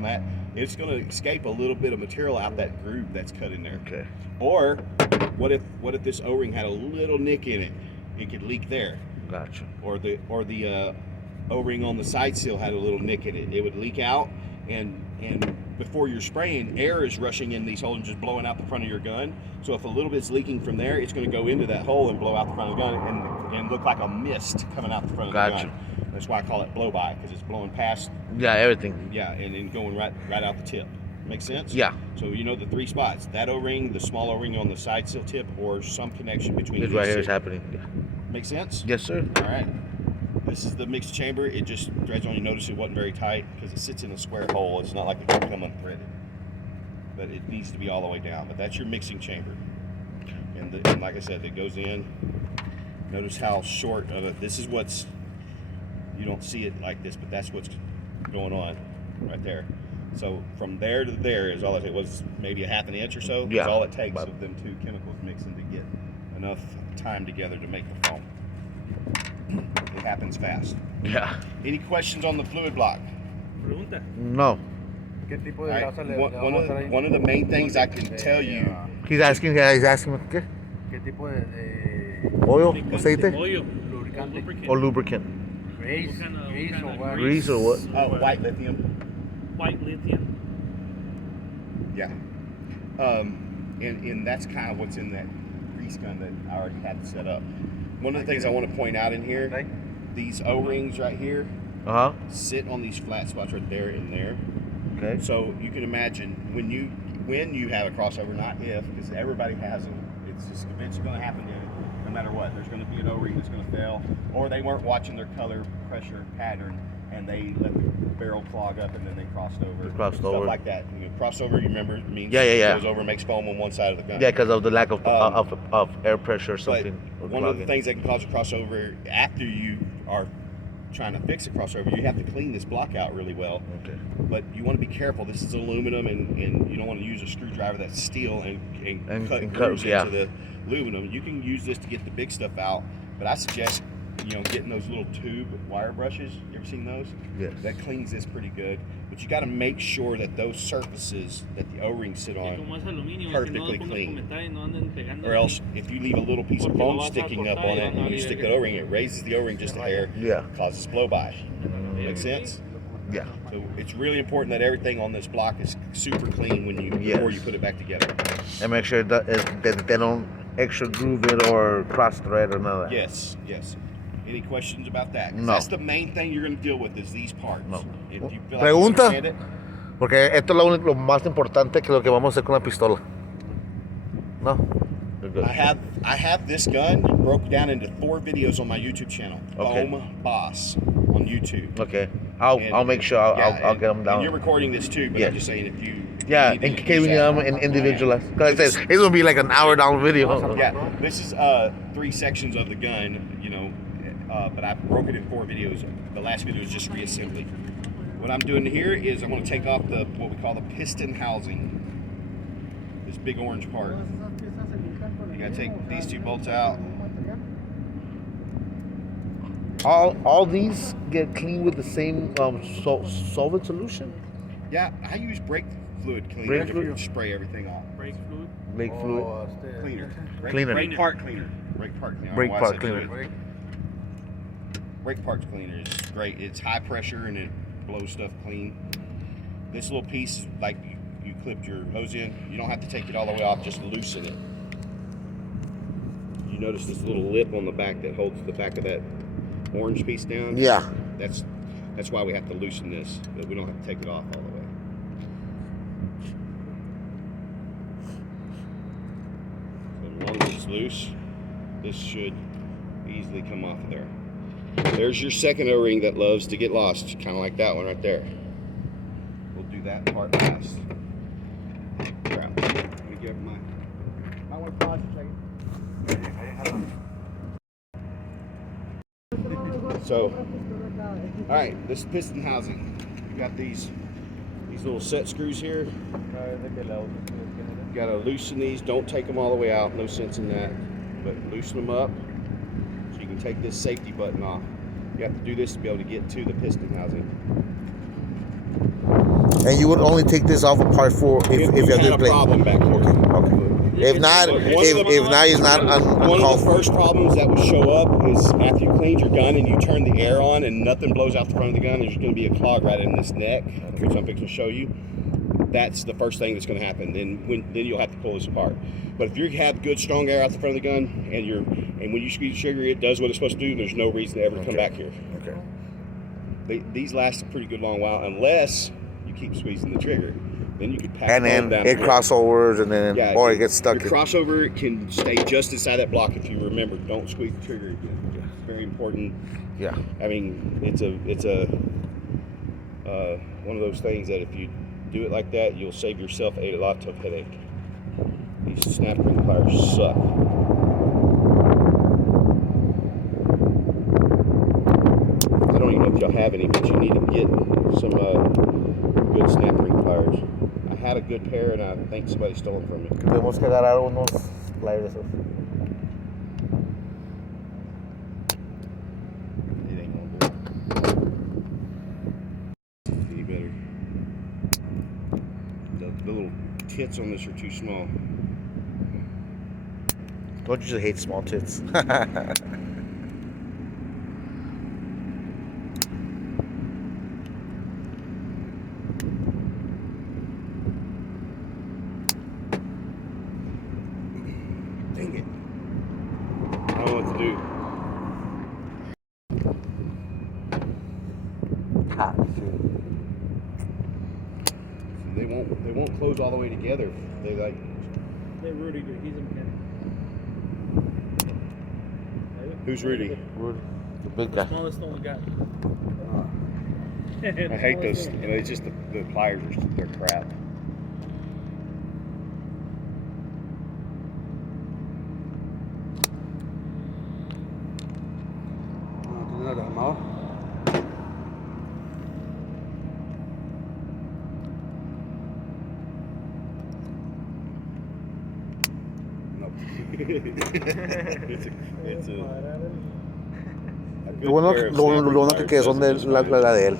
that, it's going to escape a little bit of material out that groove that's cut in there. Okay. Or what if this O-ring had a little nick in it? It could leak there. Gotcha. Or the O-ring on the side seal had a little nick in it. It would leak out, and before you're spraying, air is rushing in these holes and just blowing out the front of your gun. So if a little bit's leaking from there, it's going to go into that hole and blow out the front of the gun and look like a mist coming out the front of the gun. That's why I call it blow by, because it's blowing past. Yeah, everything. Yeah, and then going right out the tip. Make sense? Yeah. So you know the three spots: that O-ring, the small O-ring on the side seal tip, or some connection between. This these right here two. is happening. Yeah. Make sense? Yes, sir. All right. This is the mixed chamber. It just threads on. You notice it wasn't very tight because it sits in a square hole. It's not like it can come unthreaded, but it needs to be all the way down. But that's your mixing chamber, and like I said, it goes in. Notice how short of it. This is what's. You don't see it like this, but that's what's going on right there. So from there to there is all it was, maybe a half an inch or so. Yeah. That's all it takes of them two chemicals mixing to get enough time together to make the foam. It happens fast. Yeah. Any questions on the fluid block? Pregunta. No. Right. One of the main things I can tell you. He's asking ¿qué? ¿Qué tipo de Oil, aceite, Oil. lubricante? or lubricant? Grease, grease or what? Grease or what? White lithium. White lithium. Yeah. And that's kind of what's in that grease gun that I already had set up. One of the things I want to point out in here, these O-rings right here sit on these flat spots right there and there. Okay. So you can imagine when you have a crossover, not if, because everybody has them. It's just eventually going to happen to you, no matter what. There's going to be an O-ring that's going to fail, or they weren't watching their color, pressure, pattern, and they let the barrel clog up and then they crossed over. Stuff like that. You know, crossover, you remember, means it goes over and makes foam on one side of the gun. Yeah, because of the lack of air pressure or something. One of the things that can cause a crossover after you are trying to fix a crossover, you have to clean this block out really well. Okay. But you want to be careful. This is aluminum, and you don't want to use a screwdriver that's steel and cut grooves into the aluminum. You can use this to get the big stuff out, but I suggest getting those little tube wire brushes. You ever seen those? Yes. That cleans this pretty good. But you got to make sure that those surfaces that the O-rings sit on perfectly clean. Or else, if you leave a little piece of foam sticking up on it and you stick the O-ring, it raises the O-ring just a hair. Yeah. Causes blow-by. Make sense? Yeah. So it's really important that everything on this block is super clean before you put it back together. And make sure that they don't extra groove it or cross thread or none of that. Yes. Any questions about that? No. That's the main thing you're going to deal with is these parts. No. If you feel like you Pregunta. understand it, Porque esto es lo más importante que lo que vamos a hacer con la pistola. No. You're good. I have this gun broke down into 4 videos on my YouTube channel. Okay. Foam Boss on YouTube. Okay. I'll make sure I'll get them down. And you're recording this too, but Yes. I'm just saying if you. Yeah, need to in use case we that. have an individual. Because it's going to be like an hour down video. Yeah, this is 3 sections of the gun, but I broke it in 4 videos. The last video is just reassembly. What I'm doing here is I'm going to take off what we call the piston housing. This big orange part. You got to take these 2 bolts out. All these get cleaned with the same solvent solution? Yeah, I use brake fluid cleaner Brake to fluid? spray everything off. Brake fluid. Brake fluid. Cleaner. Cleaner. Brake part cleaner. Brake part cleaner. I don't Brake know why I part said cleaner. fluid. Brake parts cleaner is great. It's high pressure and it blows stuff clean. This little piece, like you clipped your hose in, you don't have to take it all the way off, just loosen it. You notice this little lip on the back that holds the back of that orange piece down? Yeah. That's why we have to loosen this, but we don't have to take it off all the way. So as long as it's loose, this should easily come off of there. There's your second O-ring that loves to get lost, kind of like that one right there. We'll do that part last. Crap. Let me get I want to pause a second. So, all right, this is piston housing. You got these little set screws here. You gotta loosen these. Don't take them all the way out. No sense in that. But loosen them up so you can take this safety button off. You have to do this to be able to get to the piston housing. And you would only take this off apart for if you had have a to play. problem back here. Okay. If not, if not, it's not One uncalled of the for. first problems that would show up is after you cleaned your gun and you turn the air on and nothing blows out the front of the gun, there's going to be a clog right in this neck, which I'm fixing to show you. That's the first thing that's going to happen. Then you'll have to pull this apart. But if you have good strong air out the front of the gun and when you squeeze the trigger, it does what it's supposed to do. There's no reason to ever come back here. Okay. These last a pretty good long while unless you keep squeezing the trigger. Then you could pack And then it crossovers, and then or it gets stuck. Your crossover can stay just inside that block if you remember. Don't squeeze the trigger again. It's very important. Yeah. I mean, it's a one of those things that if you do it like that, you'll save yourself a lot of headache. These snap ring pliers suck. I don't even know if y'all have any, but you need to get some good snap ring pliers. I had a good pair, and I think somebody stole them from me. Tenemos que agarrar unos pliers esos. It ain't gonna work. Any better? The little tits on this are too small. Don't you just hate small tits? Dang it. I don't know what to do. They won't close all the way together. They like. Hey, Rudy, dude, he's a mechanic. Who's Rudy? Rudy, the big guy. Smallest one we got. I hate those. You know, it's just the pliers they're crap. ¿Tienes derramado? Nope. it's a Lo bueno, pair of lo snap bueno ring que pliers son de doesn't la just de él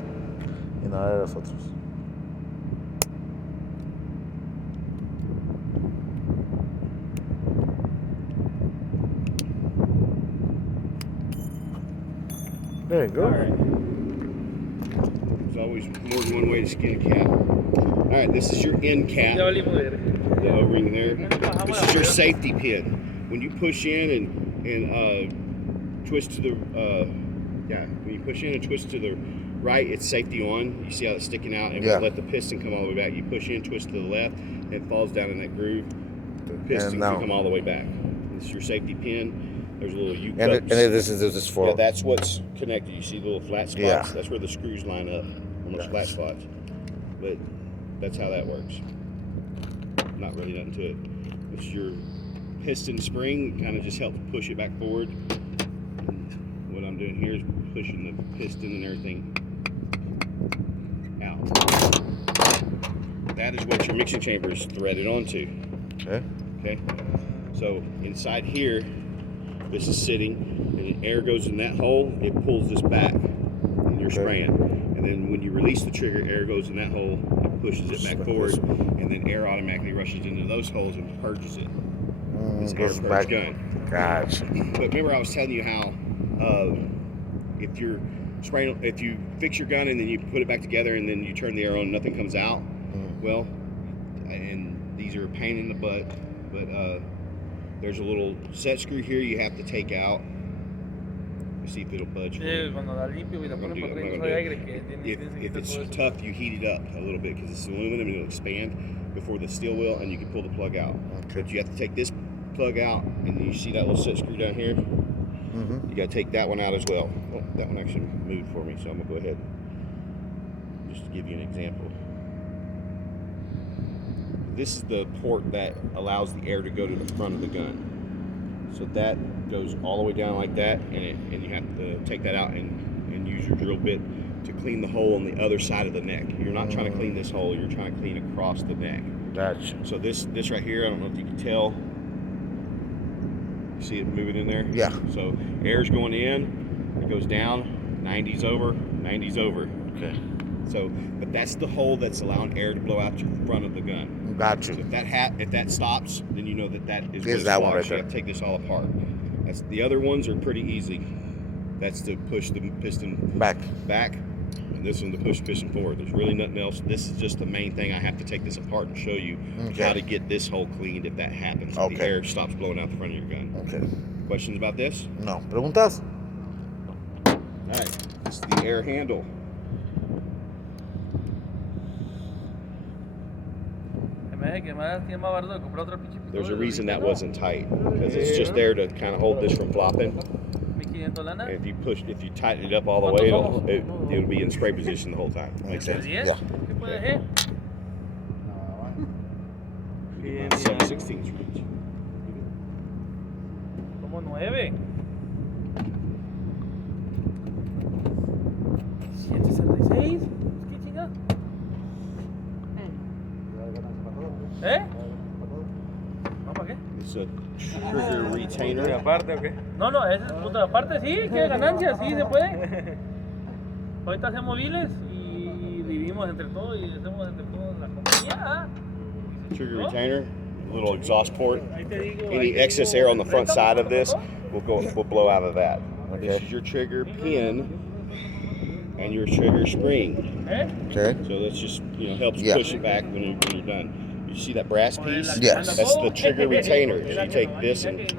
y nada de los otros. There you go. All right. There's always more than one way to skin a cat. All right, this is your end cap. Ya valimos verga. The O-ring there. This is your safety pin. When you push in and twist to the when you push in and twist to the right, it's safety on. You see how it's sticking out, and Yeah. let the piston come all the way back. You push in, twist to the left, and it falls down in that groove. The piston can come all the way back. This is your safety pin. There's a little U-cup. And this is for. Yeah, that's what's connected. You see the little flat spots? Yeah. That's where the screws line up on those flat spots. But that's how that works. Not really nothing to it. It's your piston spring, kind of just helps push it back forward. And what I'm doing here is pushing the piston and everything out. That is what your mixing chamber is threaded onto. Okay. Okay? So inside here, this is sitting, and the air goes in that hole, it pulls this back, and you're spraying. And then when you release the trigger, air goes in that hole, it pushes it back forward, and then air automatically rushes into those holes and purges it. It's air Goes purge back. gun. Gotcha. But remember I was telling you how if you're spraying, if you fix your gun and then you put it back together and then you turn the air on and nothing comes out, well, and these are a pain in the butt, but there's a little set screw here you have to take out. Let's see if it'll budge. Sí, cuando la limpio y la ponen para adentro de aire que If it's tough, you heat it up a little bit because it's aluminum and it'll expand before the steel will, and you can pull the plug out. Okay. But you have to take this plug out, and you see that little set screw down here? You got to take that one out as well. Oh, that one actually moved for me, so I'm going to go ahead just to give you an example. This is the port that allows the air to go to the front of the gun. So that goes all the way down like that, and you have to take that out and use your drill bit to clean the hole on the other side of the neck. You're not trying to clean this hole, you're trying to clean across the neck. Gotcha. So this right here, I don't know if you can tell. You see it moving in there? Yeah. So air's going in, it goes down, 90's over, 90's over. Okay. So, but that's the hole that's allowing air to blow out your front of the gun. Got So you. if that stops, then you know that is Is that one right You there. have to take this all apart. The other ones are pretty easy. That's to push the piston Back. and this one to push the piston forward. There's really nothing else. This is just the main thing. I have to take this apart and show you how to get this hole cleaned if that happens. If the air stops blowing out the front of your gun. Okay. Questions about this? No. ¿Preguntas? All right. This is the air handle. There's a reason that wasn't tight, because it's just there to kind of hold this from flopping. And if you tighten it up all the way, it'll be in spray position the whole time. Makes sense? Yeah. 7/16 range. Como 9. 166. ¿Qué chinga? ¿Eh? ¿No para qué? It's a trigger retainer. Aparte, ¿o qué? No, esa es puta. Aparte, sí, que ganancia, sí se puede. Ahorita hacemos biles y dividimos entre todos y hacemos entre todos la compañía. Trigger retainer, little exhaust port. Ahí te digo, Any excess air on the front side of this will blow out of that. This is your trigger pin and your trigger spring. Okay. So that's just helps push it back when you're done. You see that brass piece? Yes. That's the trigger retainer. So you take this and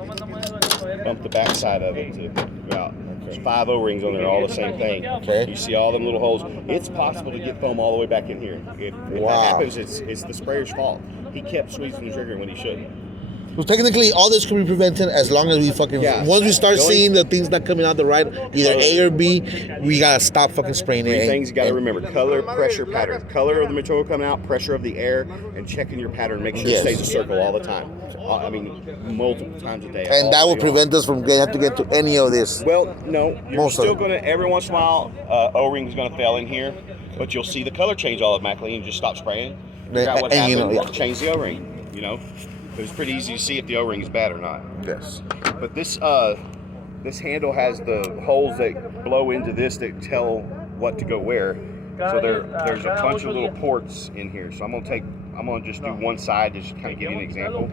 bump the back side of it to go out. There's 5 O-rings on there, all the same thing. Okay. You see all them little holes. It's possible to get foam all the way back in here. If that happens, it's the sprayer's fault. He kept squeezing the trigger when he shouldn't. So technically, all this can be prevented as long as we fucking. Yeah. Once we start The only- seeing the things not coming out the right, either A or B, we gotta stop fucking spraying it. Three things you got to remember: color, pressure, pattern. Color of the material coming out, pressure of the air, and checking your pattern. Make sure it stays a circle all the time. I mean, multiple times a day. And that will prevent us from having to get to any of this. Well, no, you're Most of still it. going to, every once in a while, O-ring is going to fail in here, but you'll see the color change automatically and just stop spraying. Figure out what And, happened, change the O-ring, It's pretty easy to see if the O-ring is bad or not. Yes. But this handle has the holes that blow into this that tell what to go where. So there's a bunch of little ports in here. So I'm gonna just do one side to just kind of give you an example.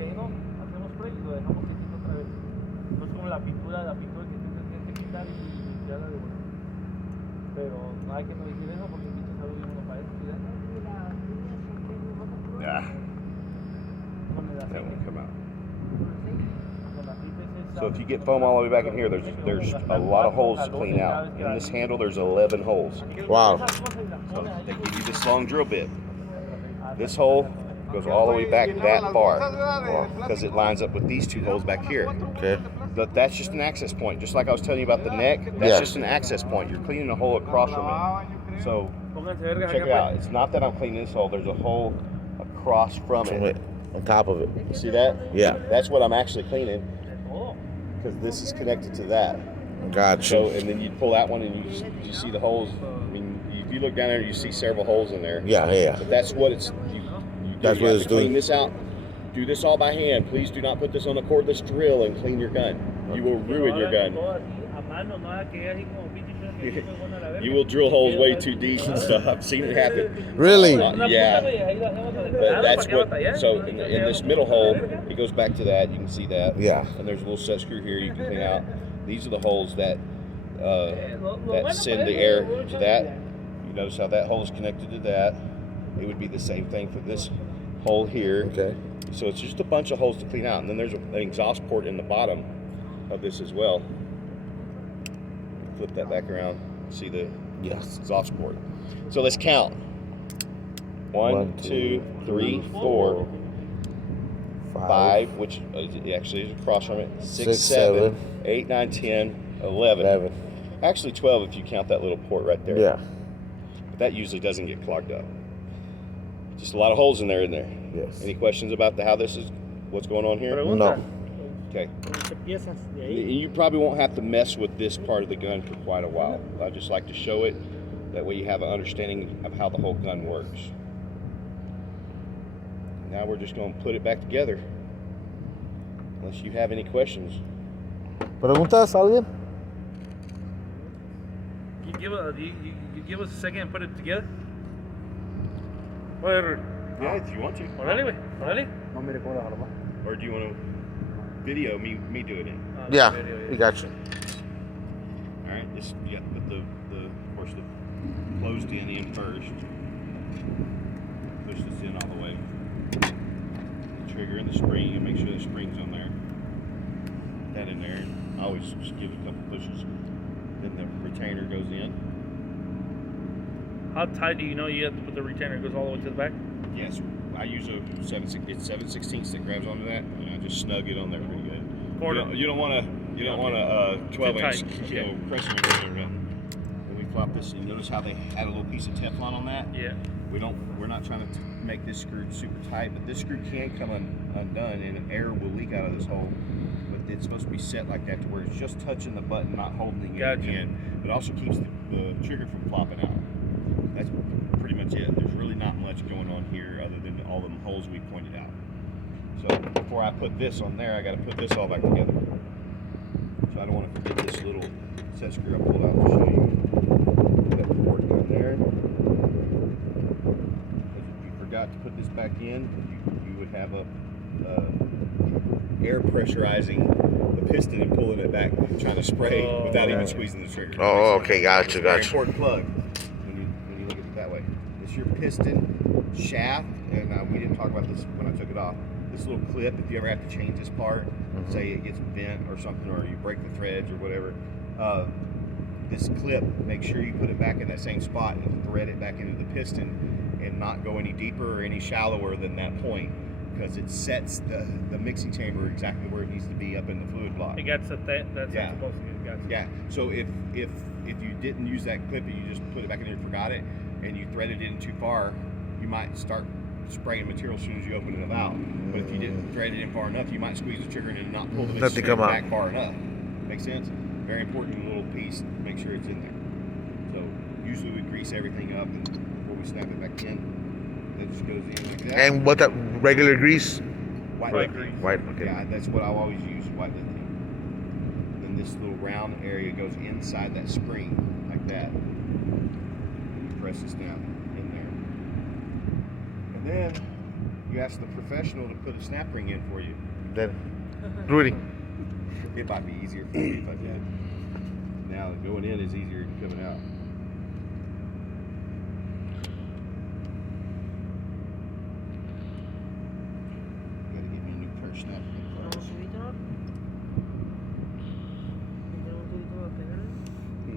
Yeah, that won't come out. So if you get foam all the way back in here, there's a lot of holes to clean out. In this handle, there's 11 holes. Wow. So they give you this long drill bit. This hole goes all the way back that far because it lines up with these 2 holes back here. Okay. But that's just an access point. Just like I was telling you about the neck, that's just an access point. You're cleaning a hole across from it. So check it out. It's not that I'm cleaning this hole. There's a hole across from it. On top of it. See that? Yeah. That's what I'm actually cleaning because this is connected to that. Gotcha. So, and then you pull that one and you see the holes. I mean, if you look down there, you see several holes in there. Yeah. But that's what it's. That's what it's doing. Clean this out. Do this all by hand. Please do not put this on a cordless drill and clean your gun. You will ruin your gun. You will drill holes way too deep and stuff. I've seen it happen. Really? Yeah. But that's what. So in this middle hole, it goes back to that. You can see that. Yeah. And there's a little set screw here you can clean out. These are the holes that send the air to that. You notice how that hole is connected to that. It would be the same thing for this hole here. Okay. So it's just a bunch of holes to clean out. And then there's an exhaust port in the bottom of this as well. Flip that back around. See the exhaust port. So let's count. 1, 2, 3, 4, 5, which actually is across from it. 6, 7, 8, 9, 10, 11. Actually 12 if you count that little port right there. Yeah. But that usually doesn't get clogged up. Just a lot of holes in there. Yes. Any questions about what's going on here? No. Okay. You probably won't have to mess with this part of the gun for quite a while. I just like to show it. That way you have an understanding of how the whole gun works. Now we're just going to put it back together. Unless you have any questions. ¿Preguntas, alguien? You give us a second and put it together? Or, Yeah, if you want to. órale, güey, órale. No mire cómo la jalaba. Or do you want to video me doing it? Ah, Yeah, video, we got you. All right, just you got to put the of course the closed in first. Push this in all the way. The trigger and the spring, and make sure the spring's on there. That in there. I always just give it a couple pushes. Then the retainer goes in. How tight do you know you have to put the retainer? It goes all the way to the back? Yes, I use a 7/16 that grabs onto that, and I just snug it on there pretty good. Quarter. You don't want to 12 inch Okay. pressure in there. When we flop this, you notice how they add a little piece of Teflon on that. Yeah. We're not trying to make this screw super tight, but this screw can come undone, and air will leak out of this hole. But it's supposed to be set like that to where it's just touching the button, not holding it Gotcha. in. But also keeps the trigger from flopping out. That's pretty much it. There's really not much going on here other than all the holes we pointed out. So before I put this on there, I got to put this all back together. So I don't want to forget this little set screw I pulled out to show you. That port down there. Because if you forgot to put this back in, you would have a air pressurizing the piston and pulling it back, trying to spray without even squeezing the trigger. Oh, okay, It's gotcha, a very gotcha. important plug when you look at it that way. It's your piston shaft, and we didn't talk about this when I took it off. This little clip, if you ever have to change this part, say it gets bent or something, or you break the threads or whatever, this clip, make sure you put it back in that same spot and thread it back into the piston and not go any deeper or any shallower than that point, because it sets the mixing chamber exactly where it needs to be up in the fluid block. It gets that's Yeah. supposed to get. Gotcha. Yeah, so if you didn't use that clip and you just put it back in there and forgot it, and you threaded it in too far, you might start spraying material as soon as you open the valve. But if you didn't thread it in far enough, you might squeeze the trigger and not pull the Nothing mixing come chamber out. back far enough. Make sense? Very important little piece. Make sure it's in there. So usually we grease everything up and before we snap it back in. It just goes in like that. And what that regular grease? White White liquor. grease. White, okay. Yeah, that's what I always use, white liquor. Then this little round area goes inside that spring, like that. And you press this down in there. And then you ask the professional to put a snap ring in for you. Then, Rudy. It might be easier for me if I did. Now going in is easier than coming out. Gotta get me a new pair of snap rings.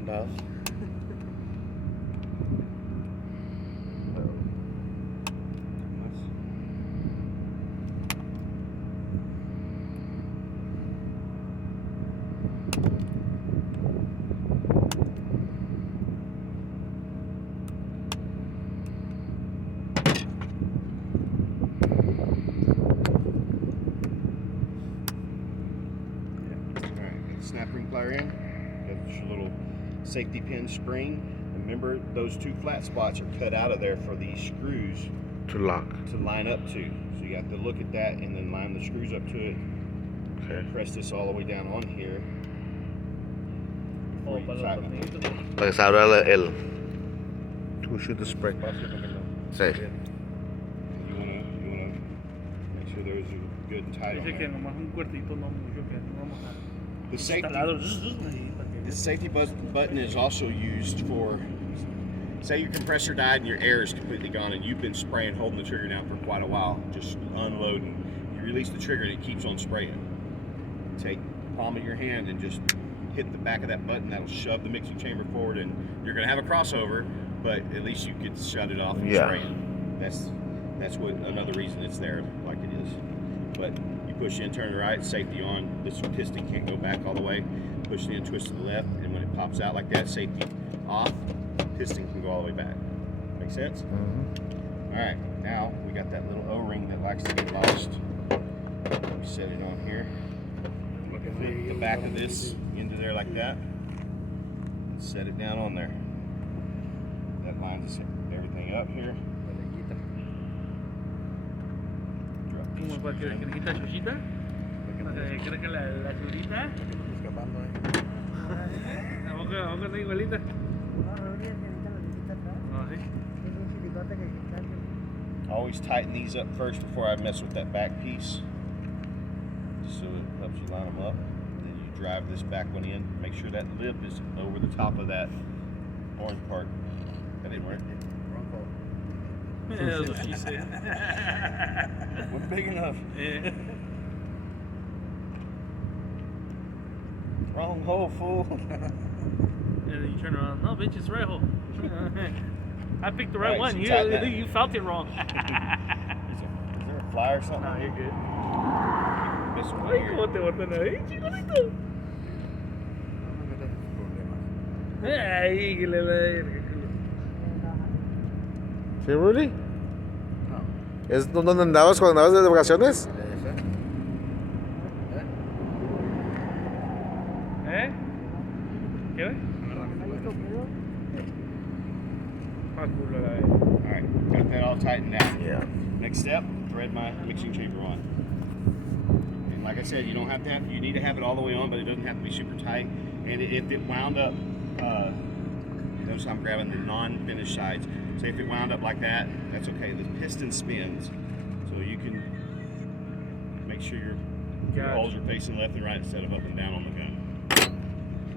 No. Snap ring plier in. Got your little safety pin spring. Remember, those two flat spots are cut out of there for these screws To lock. to line up to. So you have to look at that and then line the screws up to it. Okay. Press this all the way down on here. Oh, before you para los tighten it. tornillitos. Para que se abra el to shoot the spray. Sí. You wanna make sure there's a good and tight on Dice que there. nomás un cuartito, no mucho, que no vamos a The safety, instalarlo. Ahí, para que- the safety button is also used for, say your compressor died and your air is completely gone and you've been spraying, holding the trigger down for quite a while, just unloading. You release the trigger and it keeps on spraying. Take the palm of your hand and just hit the back of that button. That'll shove the mixing chamber forward, and you're gonna have a crossover, but at least you could shut it off and Yeah. spray it. That's what another reason it's there like it is. But you push in, turn right, safety on. This piston can't go back all the way. Push it in, twist to the left, and when it pops out like that, safety off, piston can go all the way back. Make sense? Mhm. All right, now we got that little O-ring that likes to get lost. We set it on here. Put the back of this into there like that. And set it down on there. That lines everything up here. Drop these Como para que screws in. quita chuchita. Para que crezca la chulita. Escapando ahí. La boca está igualita. No, no olvides que necesitan la visita atrás. No, sí. Es un chilicote que se cambia. Always tighten these up first before I mess with that back piece, just so it helps you line them up. Then you drive this back one in. Make sure that lip is over the top of that orange part. That didn't work. Yeah, that's what she said. We're big enough. Yeah. Wrong hole, fool. And then you turn around. No, bitch, it's the right hole. I picked the right Right, one. so You tighten that. you felt it wrong. Is there a fly or something? No, you're good. This one Ay, right here. cómo te botan ahí, chicolito. Ay, que le la. ¿Sí, Rudy? No. ¿Es donde andabas cuando andabas de vacaciones? ¿Eh? ¿Qué ves? Ah, culo la vez. Alright, got that all tightened out. Yeah. Next step, thread my mixing chamber on. And like I said, you don't have to have, you need to have it all the way on, but it doesn't have to be super tight. And if it wound up, notice I'm grabbing the non-finished sides. So if it wound up like that, that's okay. The piston spins, so you can make sure your holes are facing left and right instead of up and down on the gun.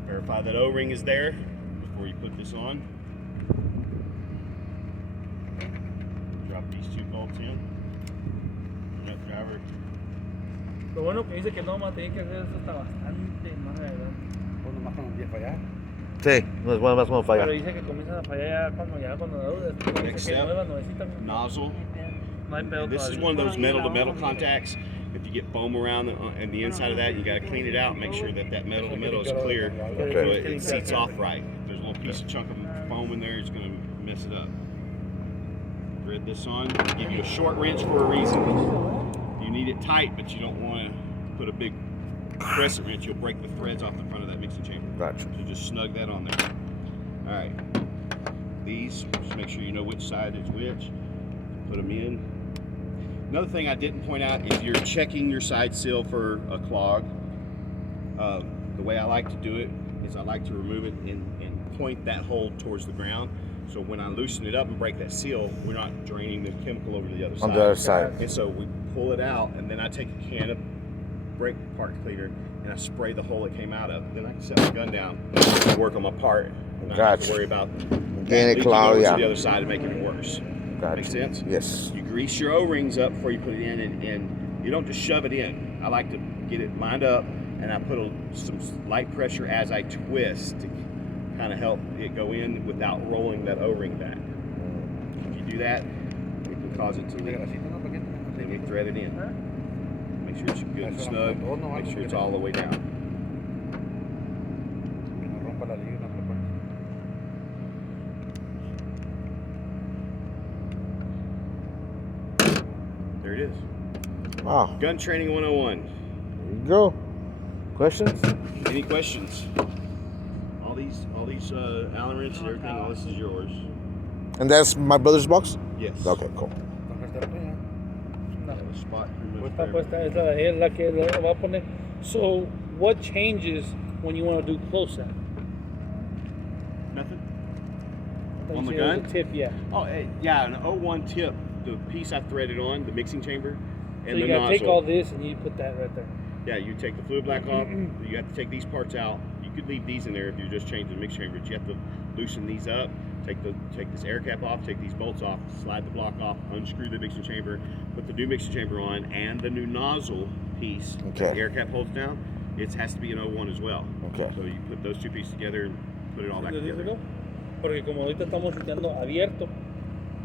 Verify that O-ring is there before you put this on. Drop these two bolts in. Nut driver. Lo bueno que dice que no, más tiene que hacer esto hasta bastante más adelante. Pues nomás con un día para allá. Sí, no es bueno más como falla. Pero dice que comienzan a fallar ya cuando da dudas. Dice Next que step. nuevas nuevecitas. Nozzle. No hay pedo This is todavía. one of those metal-to-metal contacts. If you get foam around and the inside of that, you got to clean it out. Make sure that that metal-to-metal is clear, Okay. so it seats off right. If there's a little piece of chunk of foam in there, it's going to mess it up. Thread this on. Give you a short wrench for a reason. You need it tight, but you don't want to put a big crescent wrench. You'll break the threads off the front of that mixing chamber. Gotcha. So just snug that on there. All right. These, just make sure you know which side is which. Put them in. Another thing I didn't point out is you're checking your side seal for a clog. The way I like to do it is I like to remove it and point that hole towards the ground. So when I loosen it up and break that seal, we're not draining the chemical over to the other side. On the other side. And so we pull it out, and then I take a can of brake part cleaner and I spray the hole it came out of. Then I can set my gun down and work on my part. Not have to Gotcha. worry about Getting it leaking clogged, over yeah. to the other side and making it worse. Gotcha. Make sense? Yes. You grease your O-rings up before you put it in, and you don't just shove it in. I like to get it lined up, and I put some light pressure as I twist to kind of help it go in without rolling that O-ring back. If you do that, it can cause it to leak. Then we thread it in. Make sure it's good and snug. Make sure it's all the way down. There it is. Wow. Gun training 101. There you go. Questions? Any questions? All these Allen wrenches, everything, all this is yours. And that's my brother's box? Yes. Okay, cool. That was spot pretty much Está there. puesta, es la de él la que le va a poner. So, what changes when you want to do close-up? Nothing? Don't On the you gun? Tip, yeah. Oh, yeah, an 01 tip. The piece I threaded on, the mixing chamber, So and you the gotta nozzle. take all this and you put that right there. Yeah, you take the fluid black off. You have to take these parts out. You could leave these in there if you're just changing the mixing chamber, but you have to loosen these up. Take this air cap off. Take these bolts off. Slide the block off. Unscrew the mixing chamber. Put the new mixing chamber on and the new nozzle piece. Okay. The air cap holds down. It has to be an 01 as well. Okay. So you put those two pieces together and put it all back together. Porque como ahorita estamos quitando abierto,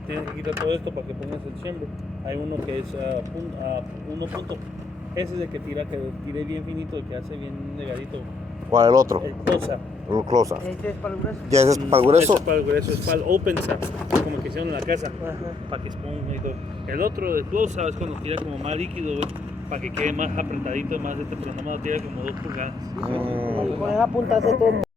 tienes que quitar todo esto para que pongas el chamber. Hay uno que es 1 punto. Ese es el que tire bien finito, el que hace bien negadito. ¿Cuál el otro? El close-up. El close-up. Este es para el grueso. ¿Ya ese es para el grueso? Ese es para el grueso, es para el open up, como el que hicieron en la casa, para que esponja y todo. El otro, el close-up, es cuando tira como más líquido, güey, para que quede más apretadito, más pero nada más tira como 2 pulgadas. Con esa punta hace todo.